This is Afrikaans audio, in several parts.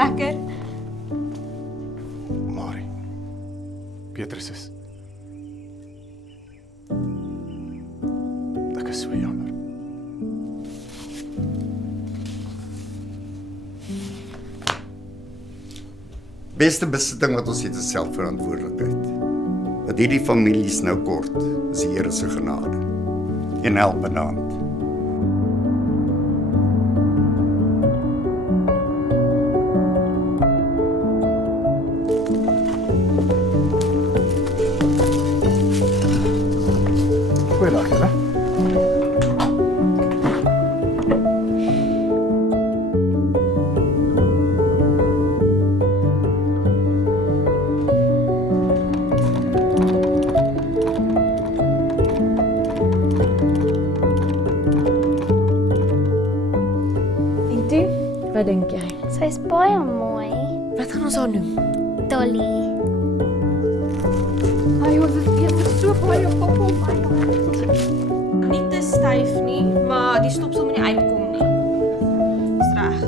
lekker. Marie. Petrus is. Ek is so jammer. Beste besitting wat ons het is selfverantwoordelikheid. Wat hierdie families nou kort, is die Here se genade. En helpende hand. Goeiedag, julle. En toe, wat dink jy? Sy is baie mooi. Wat gaan ons haar noem? Dolly. Ai, ons is so baie op. Nie te styf nie, maar die stopsel moet nie uitkom nie. Dis reg.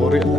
Môre julle.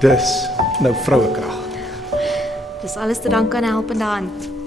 Dis nou vrouekrag. Dis alles te danke aan 'n helpende hand.